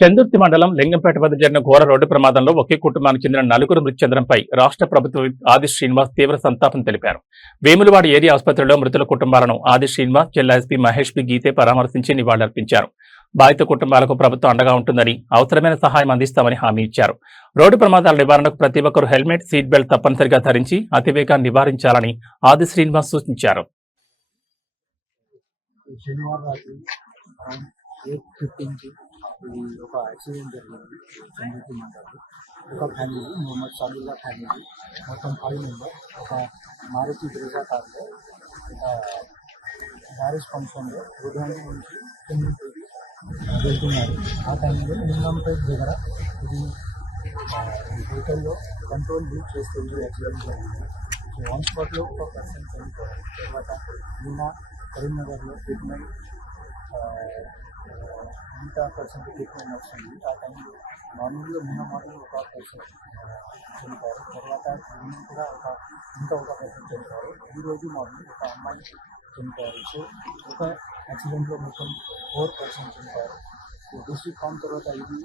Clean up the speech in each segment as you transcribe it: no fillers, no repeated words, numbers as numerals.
చందుర్తి మండలం లింగంపేట వద్ద జరిగిన ఘోర రోడ్డు ప్రమాదంలో ఒకే కుటుంబానికి చెందిన నలుగురు మృతి చెందడంపై రాష్ట్ర ప్రభుత్వ ఆది శ్రీనివాస్ తీవ్ర సంతాపం తెలిపారు. వేములవాడ ఏరియా ఆసుపత్రిలో మృతుల కుటుంబాలను ఆది శ్రీనివాస్, జిల్లా ఎస్పీ మహేష్ బి గీతే పరామర్శించి నివాళులర్పించారు. బాధిత కుటుంబాలకు ప్రభుత్వం అండగా ఉంటుందని, అవసరమైన సహాయం అందిస్తామని హామీ ఇచ్చారు. రోడ్డు ప్రమాదాల నివారణకు ప్రతి ఒక్కరూ హెల్మెట్, సీట్ బెల్ట్ తప్పనిసరిగా ధరించి అతివేగాన్ని నివారించాలని ఆది శ్రీనివాస్ సూచించారు. ఇది ఒక యాక్సిడెంట్ జరిగింది చంద్రతి మండలి. ఒక ఫ్యామిలీ మొహమ్మద్ సాబుల్లా ఫ్యామిలీ మొత్తం 5 మెంబర్స్ ఒక మారుతి బ్రిజా కార్లో మ్యారేజ్ ఫంక్షన్లో గురుగాంధీ నుంచి చంద్రతికి వెళ్తున్నారు. ఆ టైంలో లింగంపేట దగ్గర ఇది వెహికల్లో కంట్రోల్ లూజ్ చేస్తుంది, యాక్సిడెంట్ జరిగింది. సో ఆన్ స్పాట్లో ఒక పర్సన్ చనిపోయారు. తర్వాత నిన్న కరీంనగర్లో ట్రీట్మెంట్ మిగతా పర్సన్కి ట్రీట్మెంట్ వచ్చింది. ఆ టైంలో నిన్న మార్నింగ్ ఒక పర్సన్ చనిపోయారు. తర్వాత ఈవినింగ్ కూడా ఒక పర్సన్ చనిపోయారు. ఈరోజు మార్నింగ్ ఒక అమ్మాయి చనిపోయారు. సో ఒక యాక్సిడెంట్లో మొత్తం 4 పర్సన్ చనిపోయారు. సో డిస్ట్రిక్ట్ కామ్ తర్వాత ఇది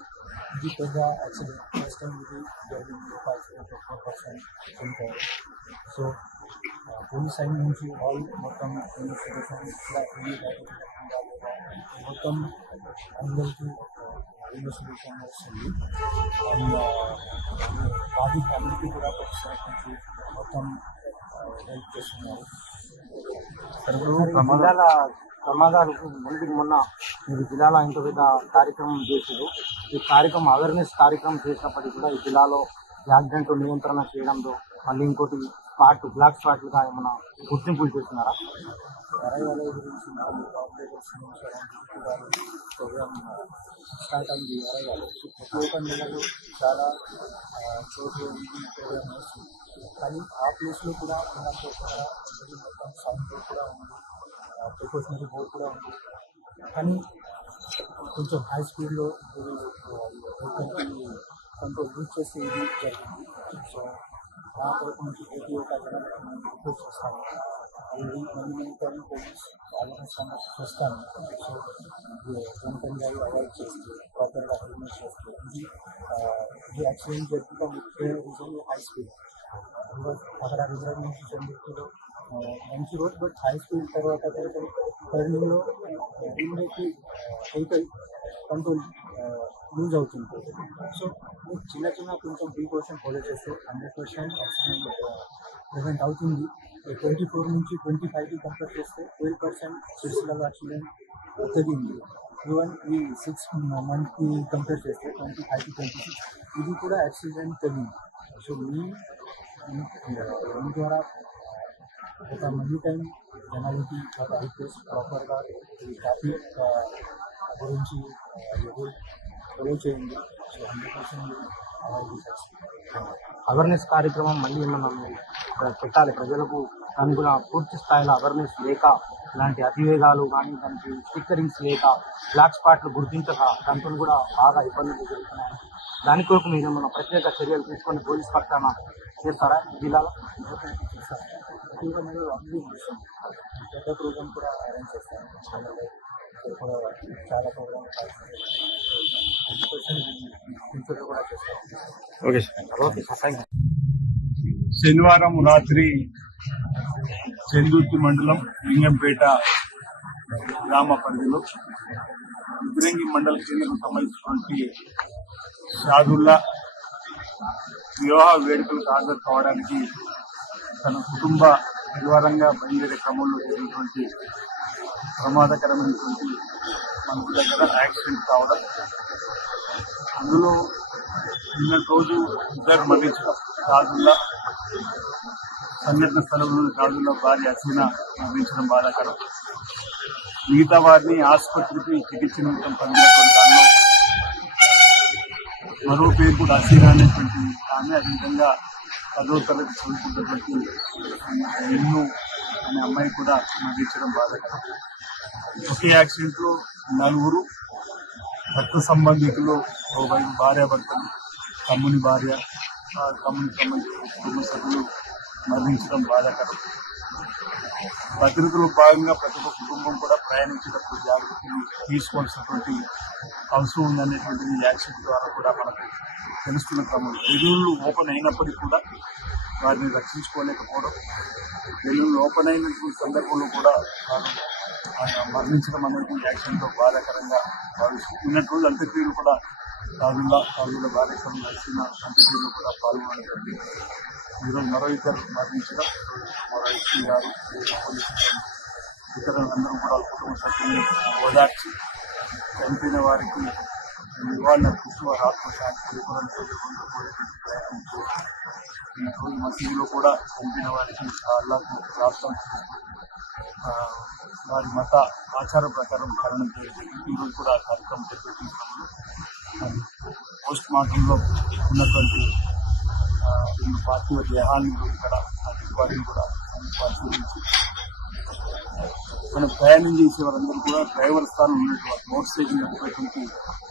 పెద్ద యాక్సిడెంట్. ఫస్ట్ టైం ఇది జరిగింది. ఒక యాక్సిడెంట్లో 4 పర్సన్ చనిపోయారు. సో పోలీస్ సైడ్ నుంచి ఆల్ మొత్తం ఇన్వెస్టిగేషన్ మొత్తం అందరికీ ఇన్వెస్టిగేషన్ వస్తుంది. అండ్ బాడీ ఫ్యామిలీకి కూడా పోలీస్ నుంచి మొత్తం హెల్ప్ చేస్తున్నారు. ప్రమాదాలు మొన్న మీరు జిల్లాలో ఇంత పెద్ద కార్యక్రమం చేశారు. ఈ కార్యక్రమం అవేర్నెస్ కార్యక్రమం చేసినప్పటికీ కూడా ఈ జిల్లాలో యాక్సిడెంట్ నియంత్రణ చేయడంలో మళ్ళీ ఇంకోటి బ్లాక్ స్పాట్లుగా ఏమైనా గుర్తింపులు చేస్తున్నారా? వరగాల గురించి ప్రోగ్రామ్ స్టార్ట్ అయింది. వరగాలు ప్రతి ఒక్క నెలలో చాలా చోట్ల ప్రోగ్రామ్ వస్తుంది. కానీ ఆ ప్లేస్లో కూడా మొత్తం సౌండ్ బోర్డ్ కూడా ఉంది, ప్రికాషనరీ బోర్డ్ కూడా ఉంది. కానీ కొంచెం హై స్పీడ్లో వెహికల్కి కంట్రోల్ యూజ్ చేస్తే ఇది జరిగింది. సో నా తరపు నుంచి ప్రతి ఒక్క జనానికి రిపోర్ట్ చేస్తాను. మళ్ళీ పోలీస్ అవేర్నెస్ కండక్ట్ చేస్తాను. సో జనపంగా అవాయిడ్ చేస్తే ప్రాపర్గా హెల్మెట్ చేస్తే ఇది యాక్సిడెంట్ జరుగుతున్న ముఖ్య రీజన్ హై స్పీడ్. అక్కడ రిజర్వ్ నుంచి చంద్రతిలో మంచి రోడ్, బట్ హై స్పీడ్ తర్వాత టర్నింగ్లో ఇమ్మీడియట్లీ వెహికల్ కంట్రోల్ లూజ్ అవుతుంది. సో చిన్న కొంచెం ప్రికాషన్ ఫాలో చేస్తే 100% యాక్సిడెంట్ ప్రివెంట్ అవుతుంది. 24 నుంచి 25కి కంపేర్ చేస్తే 12% సిరిసిల్లలో యాక్సిడెంట్ తగ్గింది. ఈవెన్ ఈ 6 మంత్కి కంపేర్ చేస్తే 25 to 26 ఇది కూడా యాక్సిడెంట్ తగ్గింది. సో మీ ద్వారా ఒక మనీ టైం జనాలకి ఒక రిక్వెస్ట్ ప్రాపర్గా ఈ ట్రాఫిక్ గురించి ఫాలో చేయండి. సో 100% అవేర్నెస్ కార్యక్రమం మళ్ళీ ఏమన్నా పెట్టాలి ప్రజలకు. దానికి కూడా పూర్తి స్థాయిలో అవేర్నెస్ లేక, ఇలాంటి అతివేగాలు కానీ దానికి స్టిక్కరింగ్స్ లేక, బ్లాక్ స్పాట్లు గుర్తించక దాంతో కూడా బాగా ఇబ్బందులు జరుగుతున్నాయి. దాని కొరకు మీరు ఏమన్నా ప్రత్యేక చర్యలు తీసుకొని పోలీస్ పక్షాన చేస్తారా జిల్లాలో? చేస్తారు. ఎక్కువగా మీరు అన్ని పెద్ద ప్రోగ్రామ్ కూడా అరేంజ్ చేస్తాను. చాలా ప్రోగ్రామ్ కూడా చేస్తాను. Okay sir. శనివారం రాత్రి చందుర్తి మండలం లింగంపేట గ్రామ పరిధిలో ఉద్రంగి మండల కేంద్రం సంబంధించినటువంటి షాదుల్లా వివాహ వేడుకలకు హాజరు కావడానికి తన కుటుంబ నివారంగా బయలుదేరే క్రమంలో జరిగినటువంటి ప్రమాదకరమైనటువంటి మనకు దగ్గర యాక్సిడెంట్ కావడం, అందులో నిన్నటి రోజు ఇద్దరు మరణించడం, షాదుల్లా సంఘటన స్థలంలో షాదుల్లా భార్య హసీనా మరణించడం బాధాకరం. మిగతా వారిని ఆసుపత్రికి చికిత్స నిమిత్తం పంపినటువంటి దానిలో మరో పేరు కూడా హసీనా అనేటువంటి ఆమె, అదేవిధంగా 10వ తరగతి చదువుకున్నటువంటి నిన్ను అనే అమ్మాయి కూడా మరణించడం బాధాకరం. ఒకే యాక్సిడెంట్లో 4 రక్త సంబంధికులు, ఒకవైపు భార్యాభర్తలు, తమ్ముని భార్య, తమ్ముని సంబంధించిన కుటుంబ సభ్యులు మరణించడం బాధాకరం. భద్రతలో భాగంగా ప్రతి ఒక్క కుటుంబం కూడా ప్రయాణించేటప్పుడు జాగ్రత్తలు తీసుకోవాల్సినటువంటి అవసరం ఉందనేటువంటిది యాక్సిడెంట్ ద్వారా కూడా మనకు తెలుస్తున్న క్రమంలో వెలుగులు ఓపెన్ అయినప్పటికీ కూడా వారిని రక్షించుకోలేకపోవడం, వెలుగులు ఓపెన్ అయినటువంటి సందర్భంలో కూడా వారు మరణించడం అనేది యాక్సిడెంట్లో బాధాకరంగా భావిస్తుంది. నిన్నటి రోజు అంత్యక్రియలు కూడా కాజుల బాధితులు నడిచిన అంత్యక్రియలు కూడా పాల్గొనడం జరిగింది. ఈరోజు మరో ఇద్దరు మరణించడం, మరో ఎస్పీ గారు ఇతరులందరూ కూడా కుటుంబ సభ్యులను ఓదార్చి చనిపోయిన వారికి నివాళులు అర్పిస్తూ వారి ఆత్మశాంతి చేకూరాలని ప్రయత్నం చేస్తారు. ఈరోజు మసీదులో కూడా చనిపోయిన వారికి అల్లాహ్కు ప్రార్థన చేస్తూ వారి మత ఆచార ప్రకారం కరణం జరిగింది. ఈరోజు కూడా ఆ కార్యక్రమం జరిపించడంలో పోస్ట్ మార్టంలో ఉన్నటువంటి పార్థివ దేహాన్ని ఇక్కడ వారిని కూడా పరిశీలించి మనం ప్రయాణం చేసే వారందరూ కూడా డ్రైవర్ స్థానం ఉన్నటువంటి మోటార్ సైకిల్ నడిపేటువంటి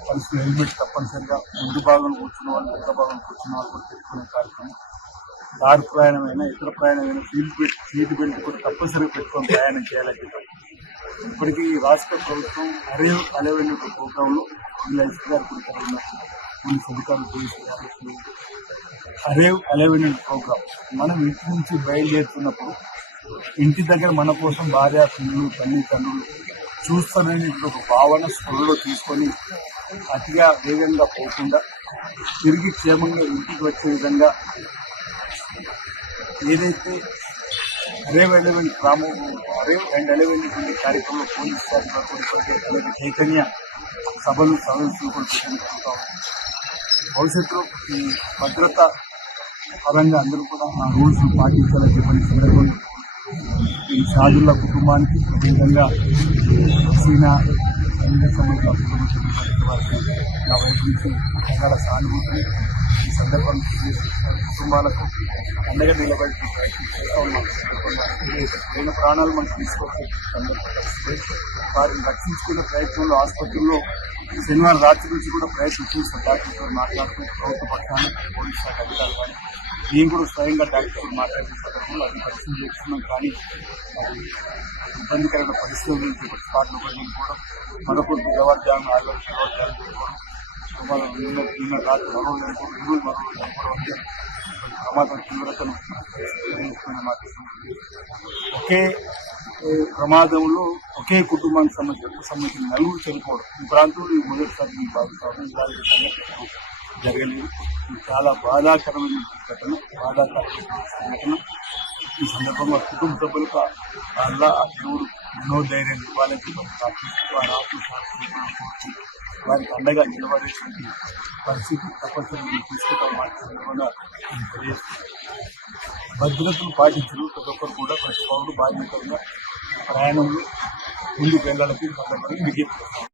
పరిస్థితి హెల్మెట్ తప్పనిసరిగా ముందు భాగంలో కూర్చున్న వాళ్ళు వెనక భాగంలో కూర్చున్న వాళ్ళు కూడా పెట్టుకునే కార్యక్రమం. కారు ప్రయాణమైనా ఇతర ప్రయాణమైనా సీట్ బెల్ట్ కూడా తప్పనిసరిగా పెట్టుకొని ప్రయాణం చేయాలి. ఇప్పటికీ రాష్ట్ర ప్రభుత్వం అలవైన ప్రోగ్రాంలో ఎస్పీ గారు కూడా పోలీస్ అధికారులు చేయాలి. అలవైన ప్రోగ్రాం మనం ఇంటి నుంచి బయలుదేరుతున్నప్పుడు ఇంటి దగ్గర మన కోసం భార్య పిల్లలు తల్లిదండ్రులు చూస్తానని ఒక భావన స్కూల్లో తీసుకొని అతిగా వేగంగా పోకుండా తిరిగి క్షేమంగా ఇంటికి వచ్చే విధంగా ఏదైతే అరేవ్ అండ్ అలవైనటువంటి కార్యక్రమంలో పోలీస్ శాఖ చైతన్య సభలు సదస్సులు కూడా జరుగుతూ ఉంది. భవిష్యత్తులో ఈ భద్రత పరంగా అందరూ కూడా ఆ రూల్స్ పాటించాలని చెప్పని సందర్భంగా ఈ షాదుల్లా కుటుంబానికి అదేవిధంగా సీనా సంబంధించిన వారికి నా వైపు నుంచి రకాల సానుభూతిని ఈ సందర్భంగా కుటుంబాలకు అండగా నిలబడి ప్రయత్నం చేస్తూ ఉన్నాం. పోయిన ప్రాణాలు మనం తీసుకోవచ్చు వారిని రక్షించుకునే ప్రయత్నంలో ఆసుపత్రుల్లో శనివారం రాత్రి నుంచి కూడా ప్రయత్నం చేస్తాం. డాక్టర్తో మాట్లాడుతూ ప్రభుత్వ పక్షాన్ని పోలీస్ శాఖ అధికారులు కానీ నేను కూడా స్వయంగా డాక్టర్తో మాట్లాడిన సందర్భంలో అది పరిశీలన చేస్తున్నాం. కానీ అది ఇబ్బందికరమైన పరిస్థితులు స్పాట్లో పడిపోవడం, మరొకటి జవాబుదారు నిన్న రాత్రి మరో ప్రమాదం తీవ్రతను ఒకే ప్రమాదంలో ఒకే కుటుంబానికి సంబంధించిన నలుగురు చనిపోవడం ఈ ప్రాంతంలో ఈ మొదటిసారి భావిస్తాను. ఇలాంటి సంఘటన జరగలేదు. ఇది చాలా బాధాకరమైన ఘటన. ఈ సందర్భంగా కుటుంబ సభ్యులకు వాళ్ళ ఆ దేవుడు మనోధైర్యాన్ని ఇవ్వాలని ప్రార్థిస్తూ వారి ఆత్మశాంతి వారికి అండగా నిలబడేటువంటి పరిస్థితి తప్పనిసరిగా తీసుకుంటాం. సందర్భంగా భద్రతను పాటించడం ప్రతి ఒక్కరు కూడా ప్రతి పౌరుడు బాధ్యతగా ప్రయాణంలో ముందుకు వెళ్ళాలని విజ్ఞప్తి